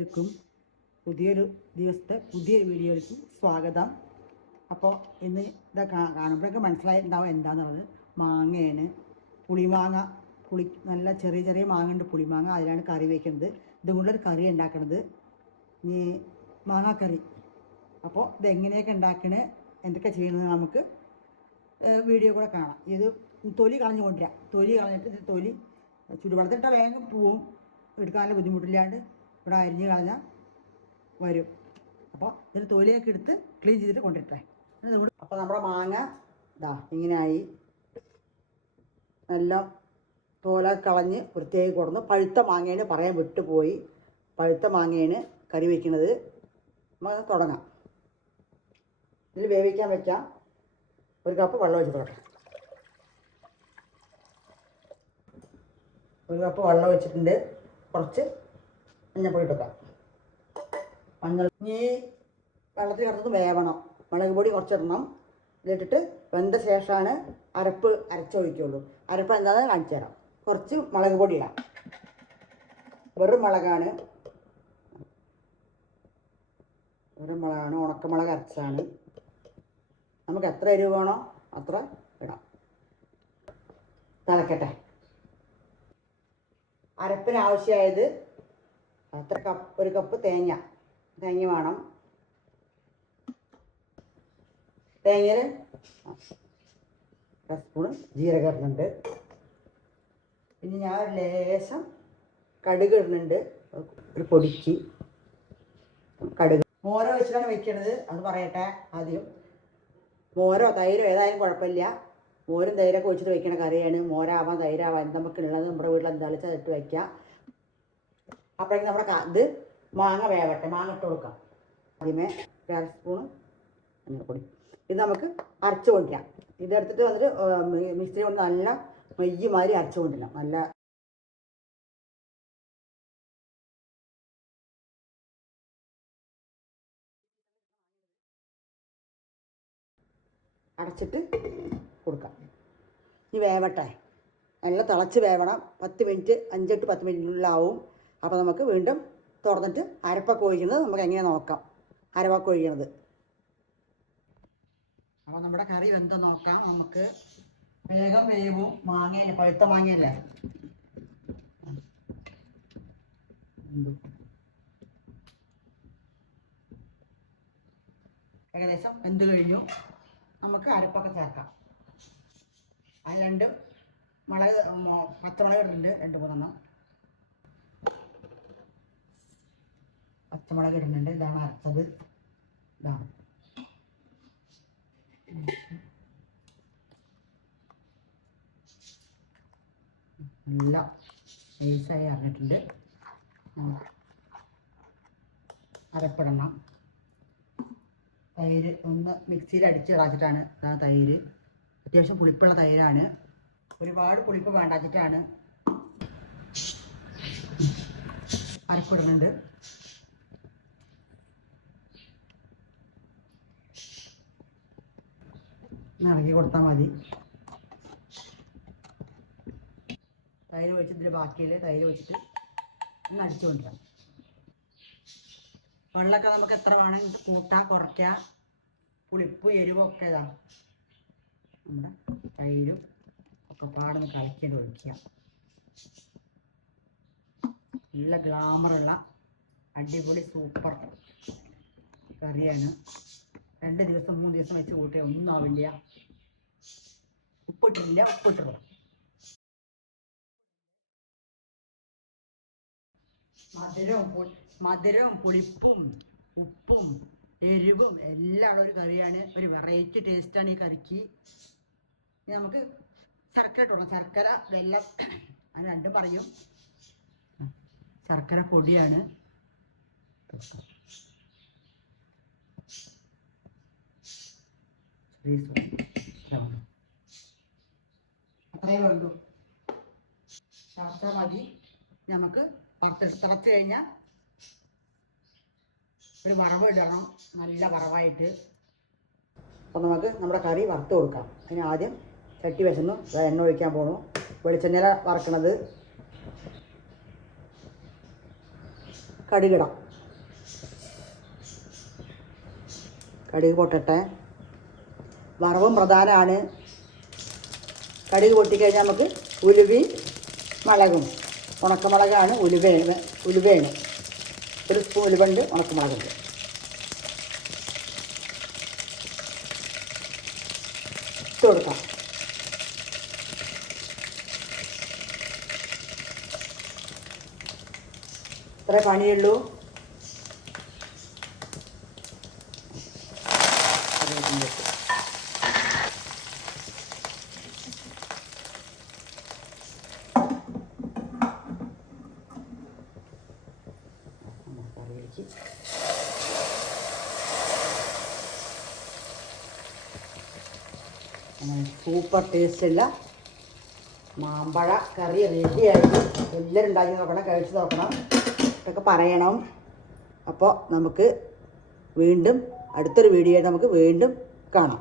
എല്ലാവർക്കും പുതിയൊരു ദിവസത്തെ പുതിയൊരു വീഡിയോയിലേക്ക് സ്വാഗതം. അപ്പോൾ ഇന്ന് ഇതാ കാണുമ്പോഴൊക്കെ മനസ്സിലായിട്ടുണ്ടാവും എന്താണെന്നുള്ളത്. മാങ്ങയാണ്, പുളിമാങ്ങ. നല്ല ചെറിയ ചെറിയ മാങ്ങ ഉണ്ട്, പുളിമാങ്ങ. അതിലാണ് കറി വയ്ക്കുന്നത്. ഇതുകൊണ്ടൊരു കറി ഉണ്ടാക്കുന്നത്, ഈ മാങ്ങാക്കറി. അപ്പോൾ ഇതെങ്ങനെയൊക്കെ ഉണ്ടാക്കണേ, എന്തൊക്കെ ചെയ്യണമെന്ന് നമുക്ക് വീഡിയോ കൂടെ കാണാം. ഇത് തൊലി കളഞ്ഞു കൊണ്ടുവരാം. തൊലി കളഞ്ഞിട്ട് തൊലി ചുടുവെള്ളത്തിലിട്ടാൽ വേഗം പോവും, എടുക്കാനുള്ള ബുദ്ധിമുട്ടില്ലാണ്ട് ഇവിടെ അരിഞ്ഞ് കളഞ്ഞാൽ വരും. അപ്പോൾ ഇതിന് തൊലിയൊക്കെ എടുത്ത് ക്ലീൻ ചെയ്തിട്ട് കൊണ്ടിട്ടേ. അപ്പോൾ നമ്മുടെ മാങ്ങ ഇതാ ഇങ്ങനെയായി, എല്ലാം തോല കളഞ്ഞ് വൃത്തിയായി കൊടുന്നു. പഴുത്ത മാങ്ങയാണ്, പറയാൻ വിട്ടുപോയി. പഴുത്ത മാങ്ങയാണ് കറി വയ്ക്കുന്നത്. നമുക്ക് തുടങ്ങാം. ഇതിൽ വേവിക്കാൻ വെച്ചാൽ ഒരു കപ്പ് വെള്ളം ഒഴിച്ചിട്ടോട്ടെ. ഒരു കപ്പ് വെള്ളം ഒഴിച്ചിട്ടുണ്ട്. കുറച്ച് മഞ്ഞൾപ്പൊടി ഇട്ടേക്കാം. മഞ്ഞൾ ഇനി വെള്ളത്തിൽ കിടന്നത് വേവണം. മുളക് പൊടി കുറച്ചിടണം. ഇതിട്ടിട്ട് വെന്ത ശേഷമാണ് അരപ്പ് അരച്ചൊഴിക്കുള്ളൂ. അരപ്പ് എന്താണെന്ന് കാണിച്ചു തരാം. കുറച്ച് മുളക് പൊടി ഇടാം. വെറും മുളകാണ്, ഉണക്കമുളക് അരച്ചാണ്. നമുക്ക് എത്ര എരിവ് വേണോ അത്ര ഇടാം. തിളക്കട്ടെ. അരപ്പിന് ആവശ്യമായത് ഒരു കപ്പ് തേങ്ങ വേണം. തേങ്ങയിൽ 1 സ്പൂൺ ജീരകം ഇടുന്നുണ്ട്. പിന്നെ ഞാൻ ഒരു ലേശം കടുക് ഇടുന്നുണ്ട്, ഒരു പൊടിക്ക് കടുക്. മോര വെച്ചിട്ടാണ് വെക്കുന്നത്, അത് പറയട്ടെ ആദ്യം. മോരോ തൈരോ ഏതായാലും കുഴപ്പമില്ല. മോരും തൈരൊക്കെ ഒഴിച്ചിട്ട് വെക്കണ കറിയാണ്. മോരാവാം തൈരാവാം നമുക്കുള്ളത് നമ്മുടെ വീട്ടിൽ എന്താണെന്ന് വെച്ചാൽ അതിട്ട് വയ്ക്കുക. അപ്പോഴേക്കും നമ്മുടെ ഇത് മാങ്ങ വേവട്ടെ. മാങ്ങ ഇട്ട് കൊടുക്കാം. ആദ്യമേ 1 സ്പൂൺ മഞ്ഞൾപ്പൊടി. ഇത് നമുക്ക് അരച്ചു കൊണ്ടുവരാം. ഇതെടുത്തിട്ട് വന്നിട്ട് മിക്സിയിൽ കൊണ്ട് നല്ല നെയ്യ് മാതിരി അരച്ചു കൊണ്ടുവരാം. നല്ല അടച്ചിട്ട് കൊടുക്കാം. ഇനി വേവട്ടെ. നല്ല തിളച്ച് വേവണം. 10 മിനിറ്റ്, 5 to 10 മിനിറ്റിനുള്ളിലാവും. അപ്പോൾ നമുക്ക് വീണ്ടും തുറന്നിട്ട് അരപ്പൊക്കെ ഒഴിക്കുന്നത് നമുക്ക് എങ്ങനെ നോക്കാം. അരപ്പൊക്കെ ഒഴിക്കുന്നത്. അപ്പോൾ നമ്മുടെ കറി വെന്തോ നോക്കാം നമുക്ക്. വേഗം വേവും. മാങ്ങയില്ല, പഴുത്ത മാങ്ങയില്ല. ഏകദേശം വെന്ത് കഴിഞ്ഞു. നമുക്ക് അരപ്പൊക്കെ ചേർക്കാം. അതിൽ 2 പച്ചമുളക് ഇടുന്നുണ്ട്, 2-3 പച്ചമുളക് ഇടുന്നുണ്ട്. ഇതാണ് അരച്ചത്. ഇതാണ് നല്ല നൈസായി അറിഞ്ഞിട്ടുണ്ട്. അരപ്പിടണം. തൈര് ഒന്ന് മിക്സിയിൽ അടിച്ച് കളച്ചിട്ടാണ്. അതാണ് തൈര്. അത്യാവശ്യം പുളിപ്പുള്ള തൈരാണ്. ഒരുപാട് പുളിപ്പ് വേണ്ടാച്ചിട്ടാണ് അരപ്പിടുന്നുണ്ട്. ഇറങ്ങി കൊടുത്താൽ മതി. തൈര് വെച്ച് ഇതിൽ ബാക്കിയിൽ തൈര് വെച്ചിട്ട് ഒന്ന് അടിച്ചു കൊണ്ടുവരാം. വെള്ളമൊക്കെ നമുക്ക് എത്ര വേണമെങ്കിൽ കൂട്ടാം, കുറയ്ക്കാം. പുളിപ്പ് എരിവും ഒക്കെ ഇതാണ്. നമ്മുടെ തൈരും ഒക്കെ പാടൊന്ന് കളിക്കേണ്ടി ഒഴിക്കുക. നല്ല ഗ്ലാമറുള്ള അടിപൊളി സൂപ്പർ കറിയാണ്. 2 ദിവസം 3 ദിവസം വെച്ച് കൂട്ടിയാൽ ഒന്നും ആവില്ല. ഉപ്പിട്ടില്ല, ഉപ്പിട്ടിടും. മധുരവും പുളിപ്പും ഉപ്പും എരിവും എല്ലാം ഉള്ള ഒരു കറിയാണ്. ഒരു വെറൈറ്റി ടേസ്റ്റാണ് ഈ കറിക്ക്. ഇനി നമുക്ക് ശർക്കര ഇട്ടോളാം. ശർക്കര വെള്ളം അത് രണ്ടും പറയും. ശർക്കര പൊടിയാണ്. അത്രയേ വേണ്ടൂ. ശർക്കര മതി. നമുക്ക് തിളച്ച് കഴിഞ്ഞാൽ ഒരു വറവ് ഇടണം, നല്ല വറവായിട്ട്. അപ്പോൾ നമുക്ക് നമ്മുടെ കറി വറുത്ത് കൊടുക്കാം. അതിന് ആദ്യം ചട്ടി വെച്ചെന്നു എണ്ണ ഒഴിക്കാൻ പോകണു. വെളിച്ചെണ്ണ വറക്കണത്. കടുകിടാം. കടുക് പൊട്ടട്ടെ. വറവും പ്രധാനമാണ്. കടുക് പൊട്ടിക്കഴിഞ്ഞാൽ നമുക്ക് ഉലുവയും മുളകും, ഉണക്കമുളകാണ്, ഉലുവയാണ്. 1 സ്പൂൺ ഉലുവുണ്ട്, ഉണക്കമുളകുണ്ട്. ഇട്ട് കൊടുക്കാം. ഇത്രേ പണിയുള്ളൂ. സൂപ്പർ ടേസ്റ്റുള്ള മാമ്പഴ കറി റെഡിയായി. എല്ലാവരും ഉണ്ടാക്കി നോക്കണം, കഴിച്ച് നോക്കണം, ഇതൊക്കെ പറയണം. അപ്പോൾ നമുക്ക് വീണ്ടും അടുത്തൊരു വീഡിയോ നമുക്ക് വീണ്ടും കാണാം.